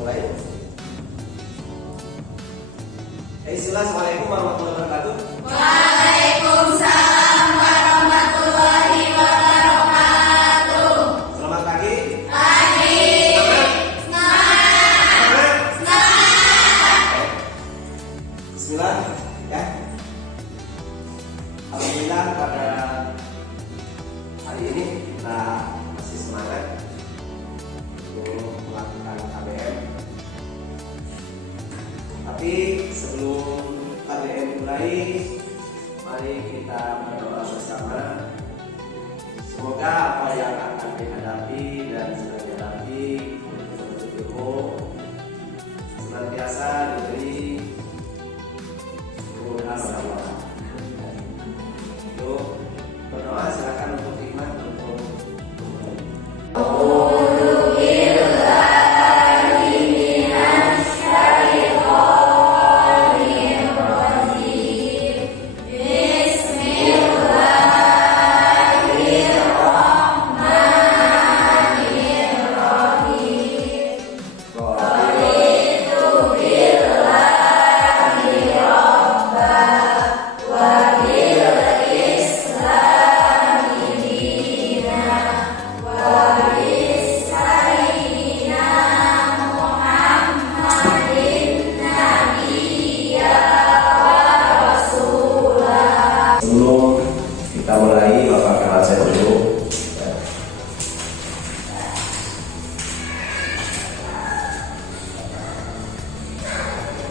mulai. Assalamualaikum warahmatullahi wabarakatuh. Waalaikumsalam warahmatullahi wabarakatuh. Selamat pagi. Pagi. Semangat. Bismillah ya. Alhamdulillah pada hari ini kita masih semangat untuk melakukan KBM. Tapi sebelum KBM mulai, mari kita berdoa bersama. Semoga apa yang akan dihadapi dan sedang dihadapi untuk ilmu senantiasa diberi kemudahan oleh Allah. Untuk berdoa silakan untuk iman untuk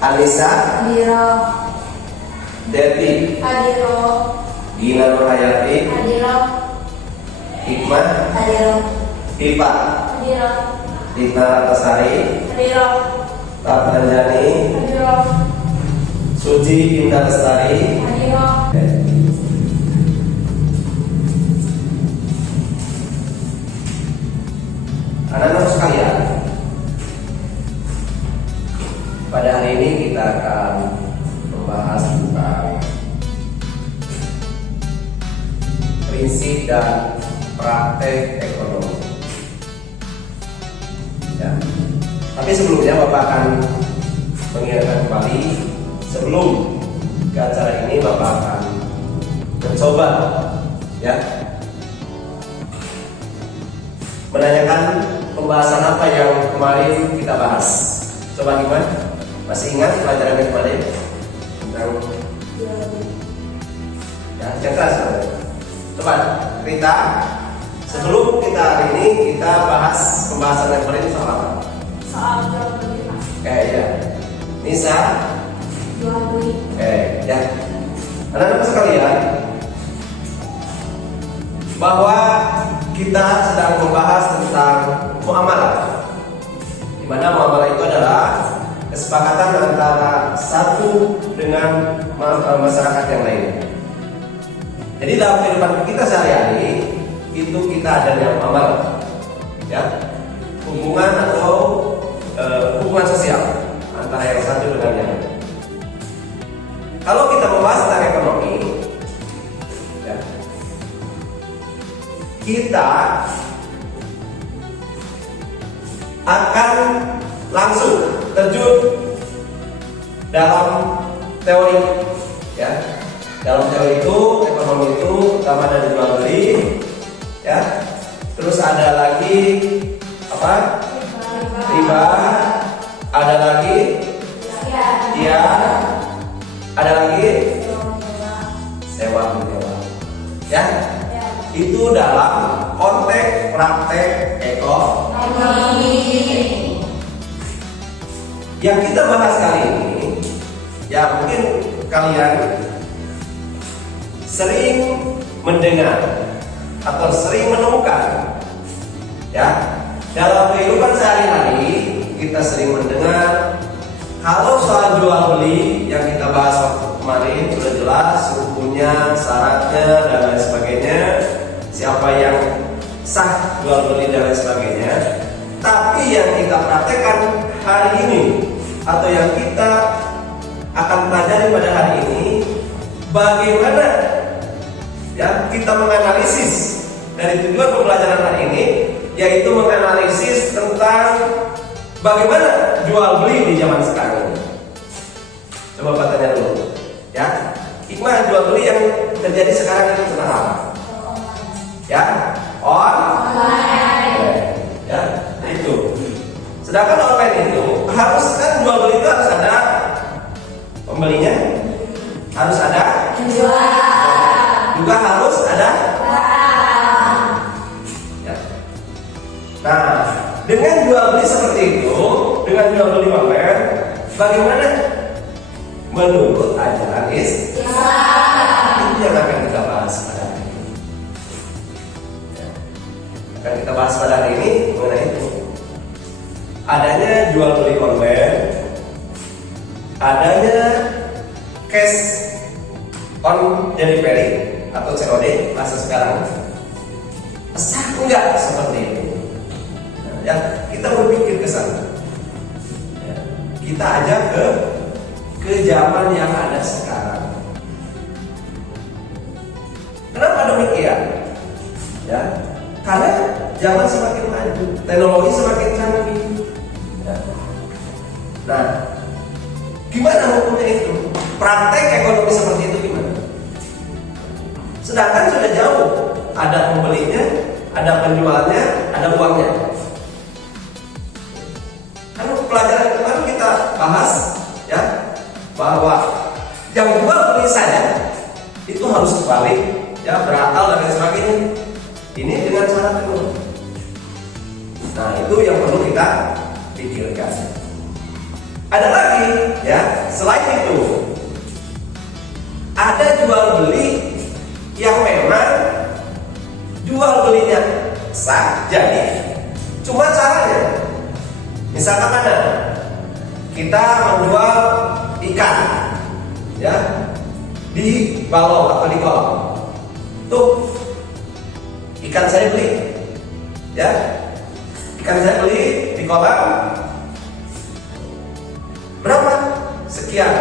Alisa, Hadiro. Devi, Hadiro. Gina Nurhayati, Hadiro. Hikmah, Hadiro. Hifa, Hadiro. Rita Ratasari, Hadiro. Tatranjani, Hadiro. Suci Indah Lestari. Hadiro. Anak-anak sekalian, pada hari ini kita akan membahas tentang prinsip dan praktek ekonomi. Ya. Tapi sebelumnya Bapak akan mengingatkan kembali, sebelum ke acara ini Bapak akan mencoba ya menanyakan pembahasan apa yang kemarin kita bahas. Coba gimana? Masih ingat pelajaran yang kemarin tentang ya, yang keras. Coba Rita, sebelum kita hari ini kita bahas pembahasan yang kemarin soal apa? Soal jual beli, Mas. Ya. Nisa, Jual beli. ya. Anak-anak sekalian, bahwa kita sedang membahas tentang muamalah, di mana muamalah itu adalah kesepakatan antara satu dengan masyarakat yang lain. Jadi dalam kehidupan kita sehari-hari itu kita adanya muamalah, ya, hubungan atau hubungan sosial antara yang satu dengan yang lain. Kalau kita membahas tentang ekonomi, ya, kita akan langsung terjun dalam teori, ya. Dalam teori itu, ekonomi itu pertama ada jual beli, ya. Terus ada lagi apa? Riba. Ada lagi, ya. Ada lagi sewa menyewa, ya. Itu dalam konteks praktek ekonomi. Yang kita bahas kali ini, ya mungkin kalian sering mendengar atau sering menemukan, ya, dalam kehidupan sehari-hari kita sering mendengar kalau soal jual beli yang kita bahas waktu kemarin sudah jelas hukumnya, syaratnya dan lain sebagainya, siapa yang sah jual beli dan lain sebagainya. Tapi yang kita praktekkan hari ini atau yang kita akan pelajari pada hari ini, bagaimana ya kita menganalisis dari tujuan pembelajaran hari ini, yaitu menganalisis tentang bagaimana jual beli di zaman sekarang ini? Coba Pak tanya dulu, ya. Hikmah jual beli yang terjadi sekarang itu tentang apa? Ya, online. Ya, itu. Sedangkan online itu harus kan jual beli itu harus ada pembelinya, harus ada juga harus ada. Ya. Nah, dengan jual beli seperti itu, dengan jual beli online, bagaimana menurut ajaran Islam? Itu yang akan kita bahas pada hari ini. Ya. Akan kita bahas pada hari ini mengenai itu. Adanya jual beli online, adanya cash on delivery atau COD bahasa sekarang, sah enggak seperti itu? Nah, ya, kita berpikir ke sana. Ya, kita ajak ke zaman yang ada sekarang. Kenapa demikian? Ya, karena zaman semakin maju, teknologi semakin canggih. Ya. Nah, gimana hukumnya itu? Praktek ekonomi seperti itu gimana? Sedangkan sudah jauh, ada pembelinya, ada penjualnya, ada uangnya. Kan pelajaran kemarin kita bahas, ya, bahwa yang jual beli saja itu harus kembali, ya, berakal dan lain sebagainya. Ini dengan cara kedua. Nah, itu yang perlu kita pikirkan. Ada lagi, ya, selain itu ada jual beli yang memang jual belinya sah, jadi cuma caranya, misalkan ada kita menjual ikan, ya, di balong atau di kolam. Tuh, ikan saya beli, ya, ikan saya beli di kolam berapa? Sekian.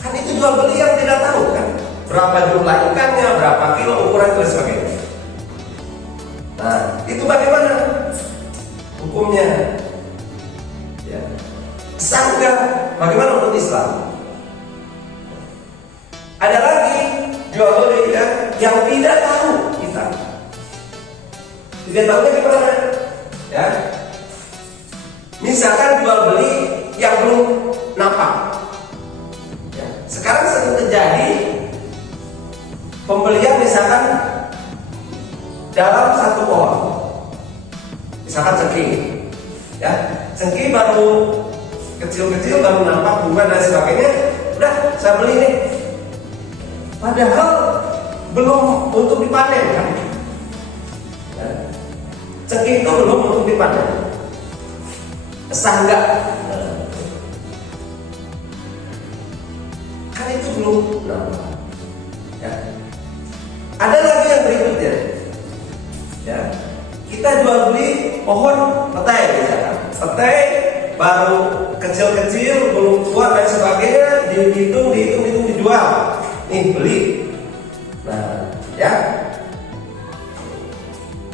Kan itu jual beli yang tidak tahu kan berapa jumlah ikannya, berapa kilo, ukuran dan sebagainya. Nah, itu bagaimana hukumnya? Ya. Sah enggak? Bagaimana menurut Islam? Ada lagi jual beli yang tidak tahu kita. Tidak tahunya gimana? Ya. Misalkan jual beli yang belum nampak. Ya. Sekarang sering terjadi pembelian misalkan dalam satu pohon, misalkan cengkih, ya, cengkih baru kecil-kecil, baru nampak bunga dan sebagainya, udah saya beli nih, padahal belum untuk dipanen kan, ya. Cengkih itu belum untuk dipanen, sah enggak? Kan itu belum nampak, ya. Ada lagi yang berikutnya, ya, kita jual beli pohon petai misalkan, petai baru kecil-kecil, belum tua dan sebagainya, dihitung dijual, nih beli. Nah, ya,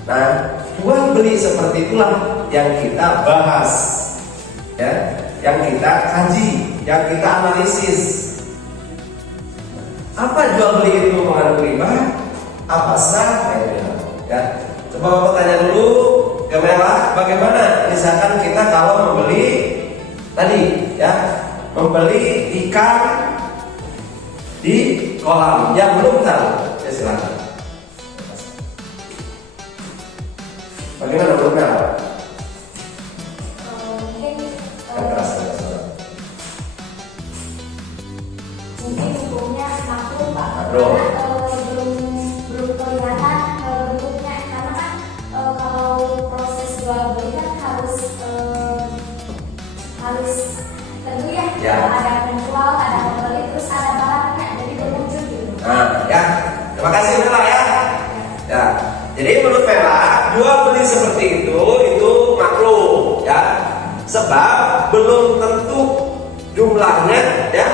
nah, jual beli seperti itulah yang kita bahas, ya, yang kita kaji, yang kita analisis. Apa jual beli itu mengandung riba? Apa sah? Ya, coba Bapak tanya dulu ke Mela, bagaimana misalkan kita kalau membeli tadi, ya, membeli ikan di kolam yang belum tahu, ya silakan. Bagaimana menurut Mela? Mungkin hukumnya makruh, Pak. Makruh. Karena belum kelihatan bentuknya, karena kan kalau proses jual beli kan harus tentu ya, Ya. ada penjual, ada pembeli, terus ada barangnya, jadi bermuncul gitu. Nah, ya, terima kasih Mela ya. Ya, jadi menurut Mela jual beli seperti itu makruh, ya, sebab belum tentu jumlahnya, ya,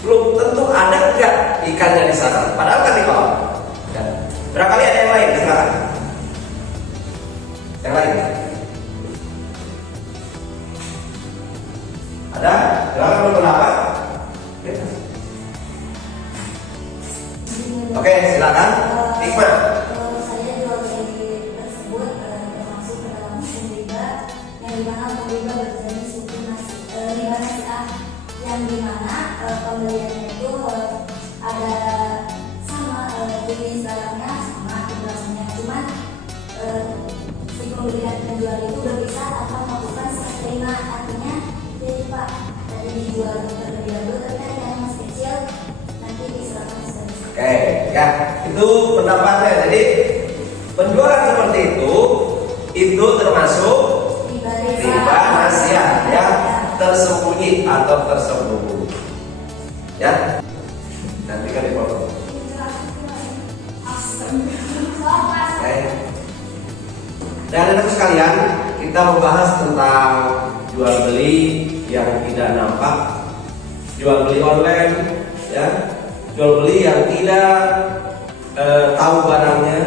belum tentu ada enggak ikannya di sana. Padahal kan di kolam. Ya. Barangkali ada yang lain, silakan. Yang lain. Ada? Silakan berpendapat. Oke, silakan. Hikmah. Saya jual beli tersebut termasuk ke dalam hukum riba, yang dimana hukum riba berjenis hukum riba nasiah, yang dimana pembeliannya itu ada sama jenis barangnya sama jumlahnya, cuman si pembeli dan penjual itu berpisah tanpa melakukan serah terima. Artinya jadi Pak tadi dijual terlebih dahulu, tapi kan yang masih kecil nanti diserahkan sebagai. Oke, ya itu pendapatnya. Jadi penjualan seperti itu termasuk riba nasiah, ya, tersembunyi atau tersembunyi, ya. Nanti kan dipotong. Oke. Dan anak sekalian, kita membahas tentang jual beli yang tidak nampak, jual beli online, ya, jual beli yang tidak tahu barangnya,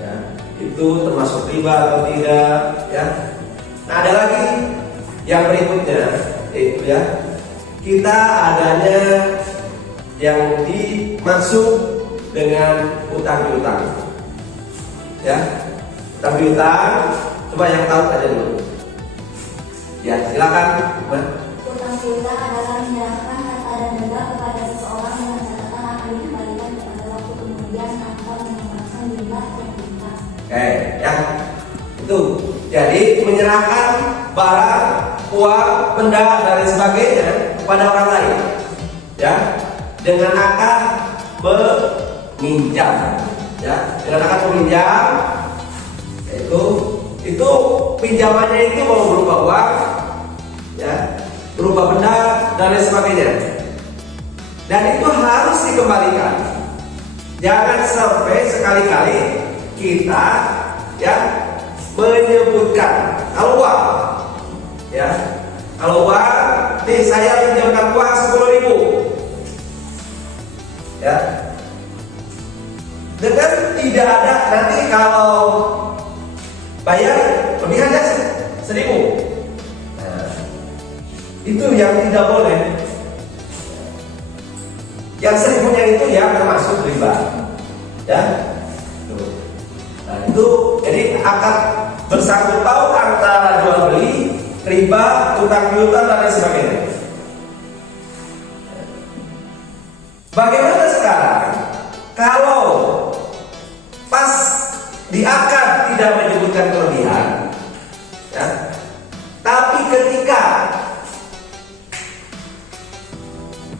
ya, itu termasuk riba atau tidak, ya. Nah, ada lagi yang berikutnya, yaitu ya, kita adanya yang dimaksud dengan utang piutang, ya. Utang piutang, coba yang tahu aja dulu. Ya, silakan. Utang piutang adalah menyerahkan harta dan denda kepada seseorang dengan catatan akan dikembalikan pada waktu kemudian tanpa mengembangkan jumlah yang diminta. Oke, ya. Itu. Jadi menyerahkan barang, uang, benda dan lain sebagainya kepada orang lain, ya, dengan akad meminjam, ya, dengan akad meminjam, yaitu itu pinjamannya itu mau berupa uang, ya, berupa benda dan lain sebagainya, dan itu harus dikembalikan. Jangan sampai sekali-kali kita, ya, menyebutkan kalau uang, ya, kalau uang, nih saya pinjamkan uang 10.000, ya, dengan tidak ada nanti kalau bayar lebih aja 1.000. Nah, itu yang tidak boleh. Yang 1.000-nya itu ya termasuk riba, ya. Nah, itu jadi akad bersangkut paut antara jual beli, riba, utang piutang dan lain sebagainya. Bagaimana sekarang kalau pas di akad tidak menyebutkan kelebihan, ya, tapi ketika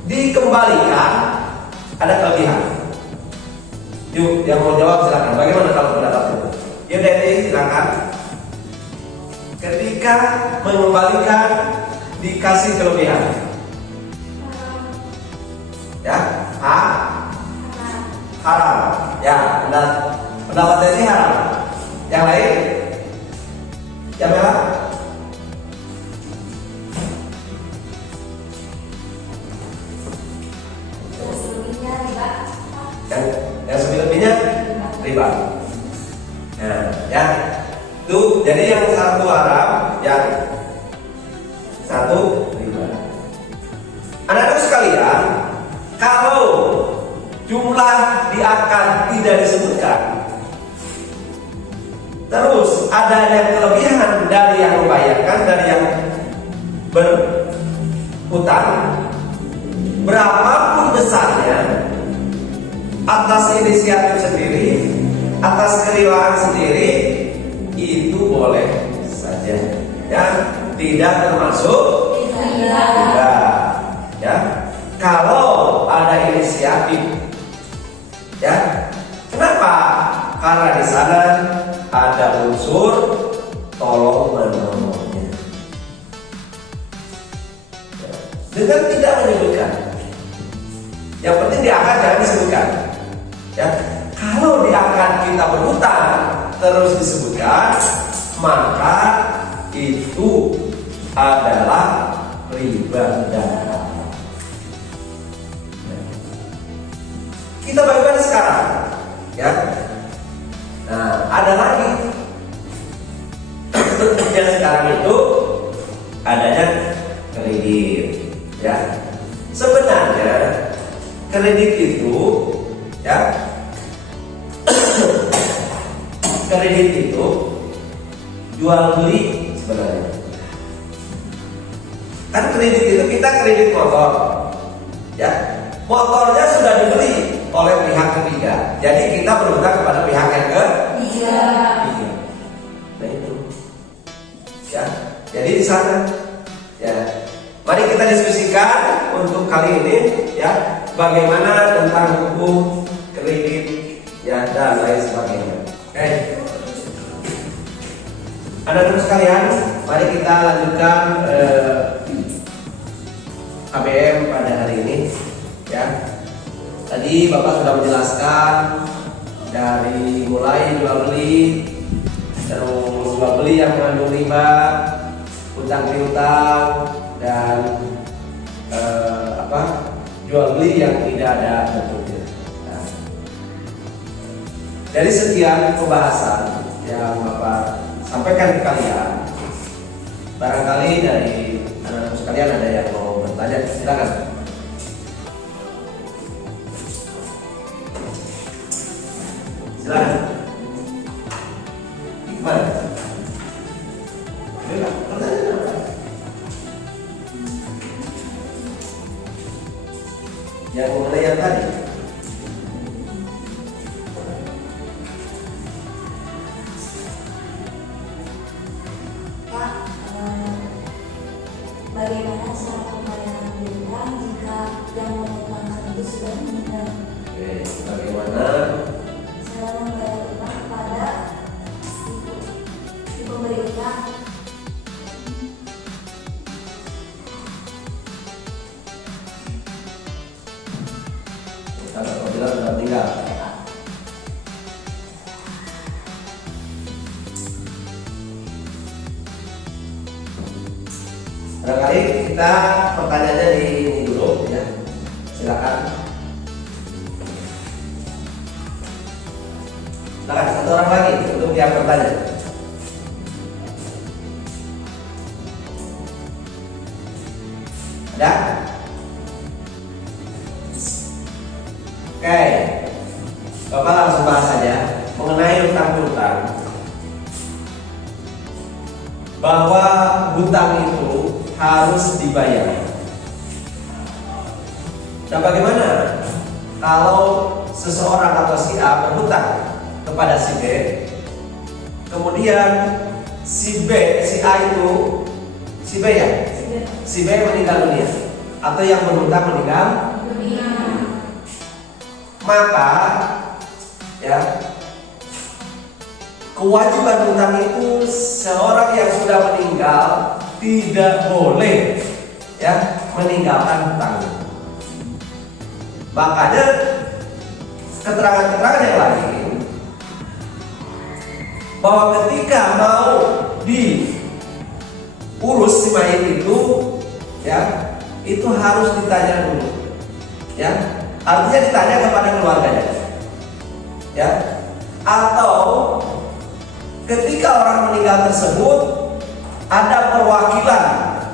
dikembalikan ada kelebihan? Yuk, yang mau jawab silakan. Bagaimana kalau pendapatnya? Ya, Dede, silakan. Ketika mengembalikan dikasih kelebihan, ya, haram. Ya, pendapatnya sih haram. Yang lain, yang merah? Selebihnya riba. Yang selebihnya riba. Nah, ya, itu jadi yang satu haram, yang satu riba. Anak-anak sekalian, kalau jumlah di akad tidak disebutkan, terus adanya kelebihan dari yang membayarkan, dari yang berhutang, berapapun besarnya, atas inisiatif sendiri, atas kerilaan sendiri, itu boleh saja, ya, tidak termasuk riba, ya. Kalau ada inisiatif, ya, kenapa? Karena di sana ada unsur tolong menolongnya, ya. Dengan tidak menyebutkan, yang penting di akad jangan disebutkan, ya. Kalau di akad kita berhutang terus disebutkan, maka itu adalah riba dan kita bagaimana sekarang, ya. Nah, ada lagi yang sekarang itu adanya jual beli sebenarnya. Kan kredit itu kita kredit motor, ya. Motornya sudah dibeli oleh pihak ketiga, jadi kita berhutang kepada pihak yang ketiga. Nah itu, ya. Jadi di sana, ya. Mari kita diskusikan untuk kali ini, ya, bagaimana tentang hukum kredit, ya, dan lain sebagainya. Oke. Anak-anak sekalian, mari kita lanjutkan ABM pada hari ini, ya. Tadi Bapak sudah menjelaskan dari mulai jual beli, terus jual beli yang mengandung riba, utang piutang, dan jual beli yang tidak ada bentuknya. Nah, dari sekian pembahasan yang Bapak sampaikan ke kalian, barangkali dari anak-anak sekalian ada yang mau bertanya, silakan. Silakan. Gimana? Pertanyaan apa? Yang mengenai yang tadi. Pak, bagaimana cara pembayaran piutang jika yang mengutangkan itu sudah meninggal? Oke, bagaimana Cara membayar utang kepada si pemberi utang. kalau apabila sudah meninggal? Barangkali kita pertanyaannya di ini dulu, ya. Silakan. Silakan satu orang lagi untuk yang bertanya. Ada? Oke, Bapak langsung bahas saja mengenai utang piutang. Bahwa hutang itu harus dibayar. Dan bagaimana kalau seseorang atau si A berhutang kepada si B, kemudian si A itu, si B ya, si B meninggal dunia atau yang berhutang meninggal, maka ya kewajiban hutang itu seorang yang sudah meninggal tidak boleh ya meninggalkan hutang. Makanya keterangan-keterangan yang lain bahwa ketika mau diurus si mayit itu ya itu harus ditanya dulu, ya artinya ditanya kepada keluarganya, ya atau ketika orang meninggal tersebut ada perwakilan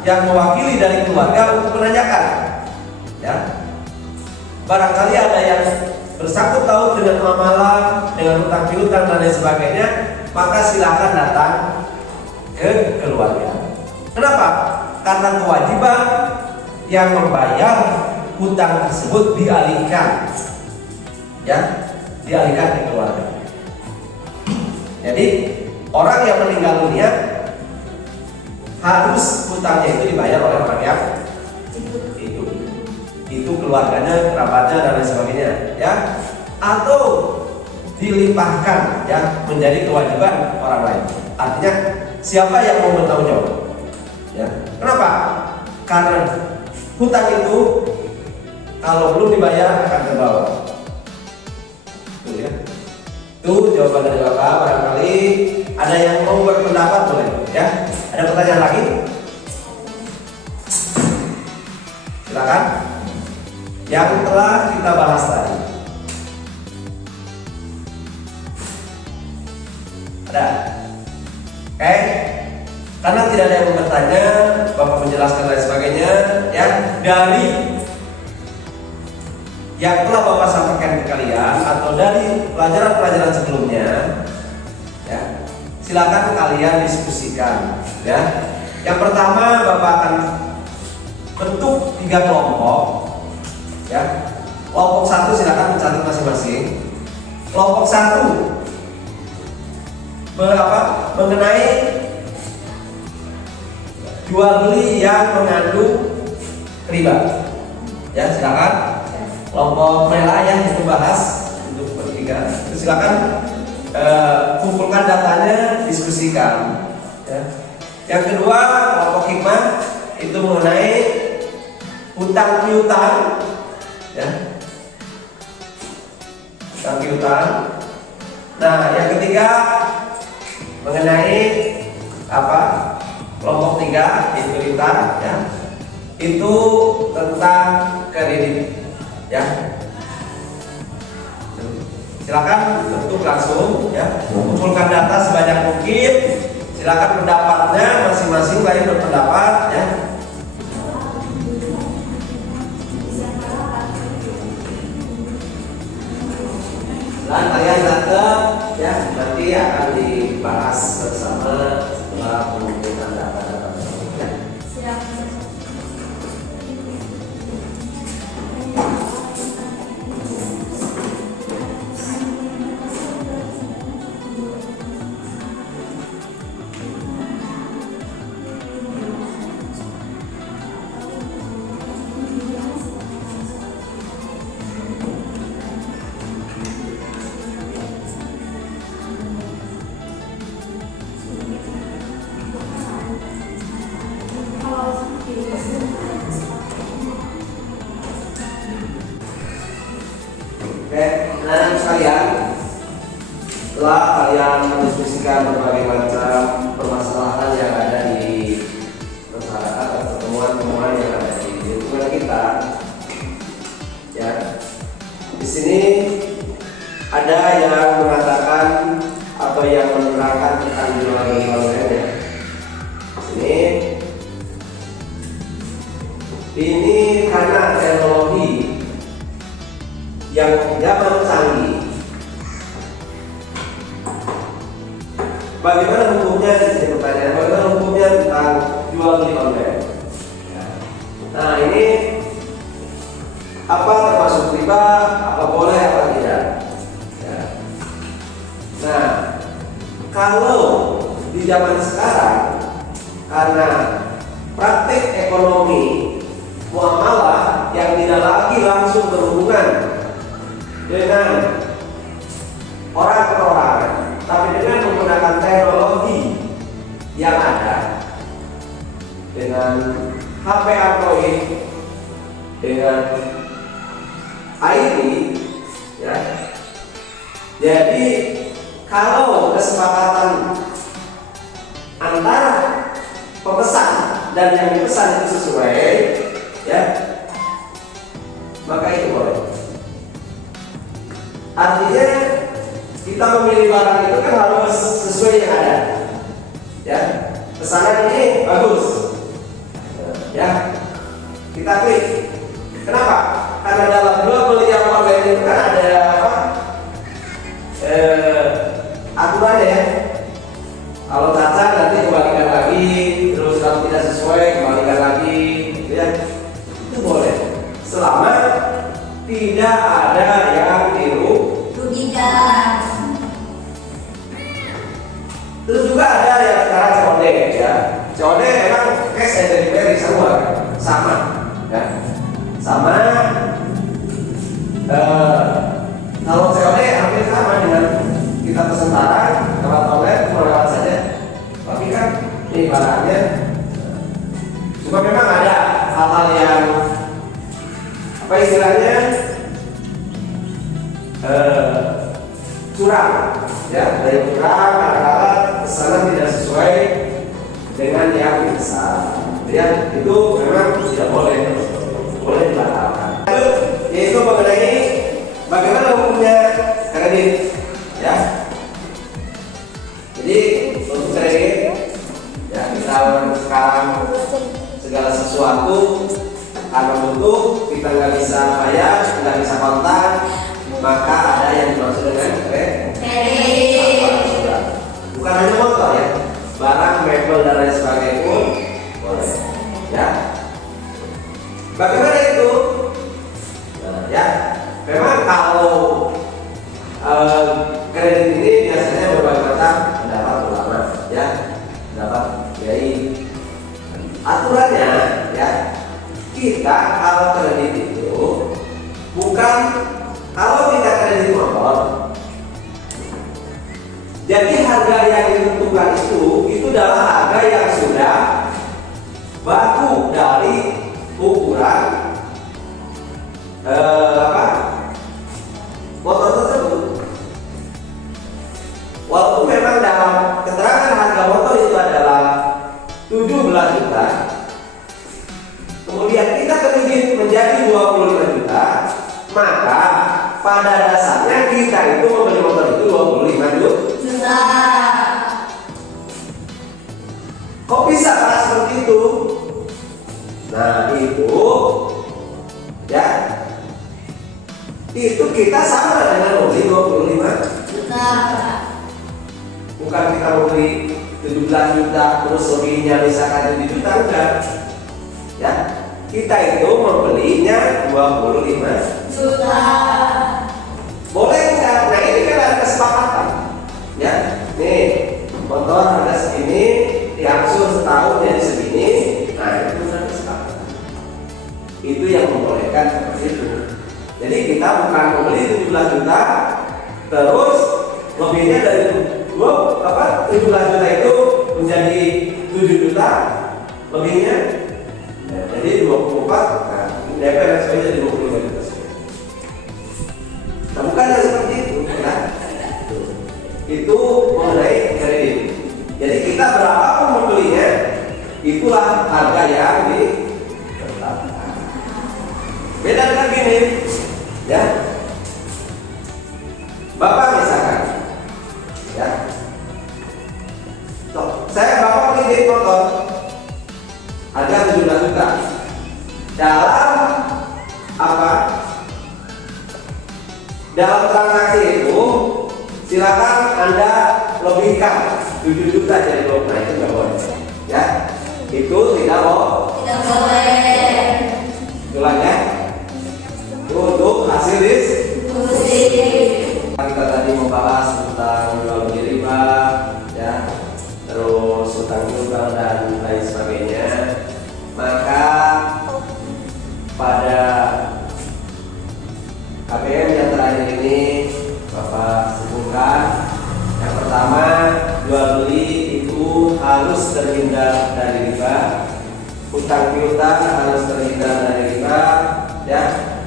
yang mewakili dari keluarga untuk menanyakan, ya barangkali ada yang bersangkut paut dengan amalan, dengan hutang piutang dan lain sebagainya, maka silakan datang ke keluarga. Kenapa? Karena kewajiban yang membayar hutang tersebut dialihkan, ya dialihkan ke keluarga. Jadi orang yang meninggal dunia harus hutangnya itu dibayar oleh orang yang itu keluarganya, kerabatnya dan lain sebagainya, ya atau dilimpahkan ya menjadi kewajiban orang lain. Artinya siapa yang mau bertanggung jawab, ya kenapa? Karena hutang itu kalau belum dibayar akan terbawa. Tuh ya, itu jawaban dari Bapak. Barangkali ada yang mau berpendapat boleh, ya ada pertanyaan lagi, silakan. Yang telah kita bahas tadi ada, oke? Karena tidak ada yang bertanya, Bapak menjelaskan dan sebagainya, ya dari yang telah Bapak sampaikan ke kalian atau dari pelajaran-pelajaran sebelumnya, ya silakan kalian diskusikan ya. Yang pertama Bapak akan bentuk 3 kelompok ya. Kelompok 1 silakan mencatat masing-masing. Kelompok 1 mengenai jual beli yang mengandung riba. Ya, silakan. Kelompok rela ya itu bahas untuk bertiga. Itu silakan kumpulkan datanya, diskusikan. Ya. Yang kedua, kelompok hikmah itu mengenai hutang piutang. Ya. Hutang piutang. Nah, yang ketiga mengenai kelompok 3 itu lintar ya. Itu tentang kredit ya. Silakan bentuk langsung ya. Kumpulkan data sebanyak mungkin. Silakan pendapatnya masing-masing lain berpendapat ya. Dan kalian datang ya, nanti akan dibahas bersama setelah pengumpulan data-data tersebut ya. Oke, anak-anak sekalian, setelah kalian mendiskusikan berbagai macam permasalahan yang ada di masyarakat atau pertemuan-pertemuan yang ada di lingkungan kita, ya, di sini ada yang mengatakan atau yang menerangkan tentang jual beli online ya. Ini karena teknologi yang zaman canggih. Bagaimana hukumnya di sini pertanyaan? Bagaimana hukumnya tentang jual beli online? Nah ini apa termasuk riba? Apa boleh? Apa tidak? Ya. Nah kalau di zaman sekarang karena praktik ekonomi muamalah yang tidak lagi langsung berhubungan dengan orang per orang, tapi dengan menggunakan teknologi yang ada, dengan HP Android, dengan ID, ya. Jadi kalau kesepakatan antara pemesan dan yang dipesan itu sesuai, ya, maka itu boleh. Artinya kita memilih barang itu kan harus sesuai yang ada, ya. Pesanan ini bagus, ya. Kita klik. Kenapa? Karena dalam jual beli yang online itu kan ada aturan ya. Kalau cacat nanti kembalikan lagi, terus kalau tidak sesuai kembalikan lagi, ya. Itu boleh, selama tidak ada yang dirugikan. Terus juga ada yang sekarang COD ya. COD memang cash and delivery sama, ya. Sama. Kalau COD hampir sama dengan kita pesan barang lewat online cuma lewat saja. Tapi kan ini barangnya. Cuma memang ada hal-hal yang apa istilahnya curang, ya, dari curang kadang-kadang pesanan tidak sesuai dengan yang dipesan. Ya, itu memang tidak boleh dibatalkan. Yaitu mengenai bagaimana hukumnya kredit, ya. Jadi untuk kredit, ya kita sekarang segala sesuatu karena butuh kita nggak bisa bayar, nggak bisa kontak, maka ada yang dimaksud dengan kredit. Bukan hanya motor ya, barang, mebel dan lain sebagainya pun boleh. Ya, bagaimana itu? Nah, ya, memang kalau kredit ini biasanya berbagai macam pendapat ulama, ya, pendapat kiai. Aturannya, ya, kita kalau kredit itu bukan kalau kita kredit motor. Jadi harga yang ditentukan itu adalah harga yang sudah baku dari ukuran motor tersebut. Walaupun memang dalam keterangan harga motor itu adalah 17 juta, kemudian kita kredit menjadi 25 juta, maka pada dasarnya kita itu membeli motor itu 25 juta. Kok bisa Pak seperti itu? Nah itu, ya, itu kita sama dengan membeli 25 juta. Bukan kita membeli 17 juta terus lebihnya misalkan 7 juta, enggak. Ya, kita itu membelinya 25 juta. Boleh enggak? Nah ini kan ada kesepakatan. Ya, nih motor harga segini, diangsur setahun jadi segini. Nah itu ada kesepakatan. Itu yang membolehkan seperti itu. Jadi kita bukan membeli 17 juta terus lebihnya dari 17 juta itu menjadi 7 juta lebihnya, ya, jadi 24. Nah, DP dan sebagainya jadi 25 juta. Nah, bukan yang seperti itu, ya. Itu mengenai kredit. Jadi kita berapapun membelinya, itulah harga yang ditetapkan. Beda dengan gini, ya. Bapak misalkan, ya, saya bapak kredit motor harga 17 juta. Dalam apa? Dalam transaksi itu silakan Anda lebihkan 7 juta jadi 20. Nah itu nggak boleh, ya. Itu tidak boleh. Ulang ya. Untuk hasil diskusi. Kita tadi membahas tentang jual beli riba, ya, terus utang piutang dan lain sebagainya. Maka pada KPM yang terakhir ini Bapak sebutkan, yang pertama jual beli itu harus terhindar dari riba, utang piutang harus terhindar dari riba, ya.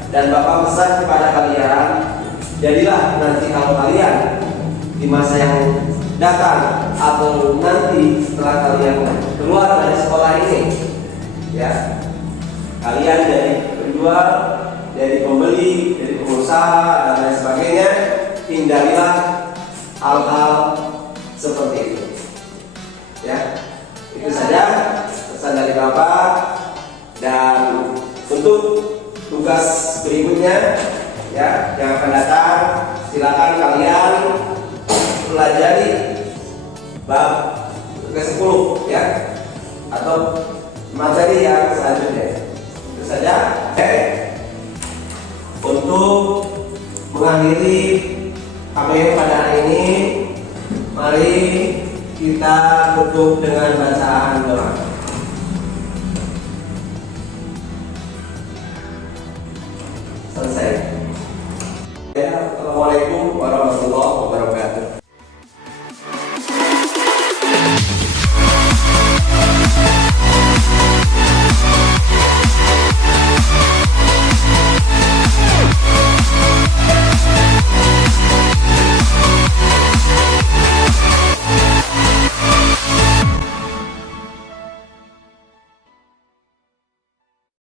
Dan Bapak pesan kepada kalian, jadilah nanti kalau kalian di masa yang datang atau nanti setelah kalian keluar dari sekolah ini, ya, kalian jadi penjual, jadi pembeli, jadi pengusaha dan lain sebagainya, hindarilah hal-hal seperti itu. Ya, itu saja pesan dari Bapak. Dan untuk tugas berikutnya, ya, yang akan datang, silakan kalian pelajari bab ke-10, ya, atau materi yang selanjutnya. Itu saja. Untuk mengakhiri KPM pada hari ini, mari kita tutup dengan bacaan doa. Selesai. Assalamualaikum warahmatullahi wabarakatuh.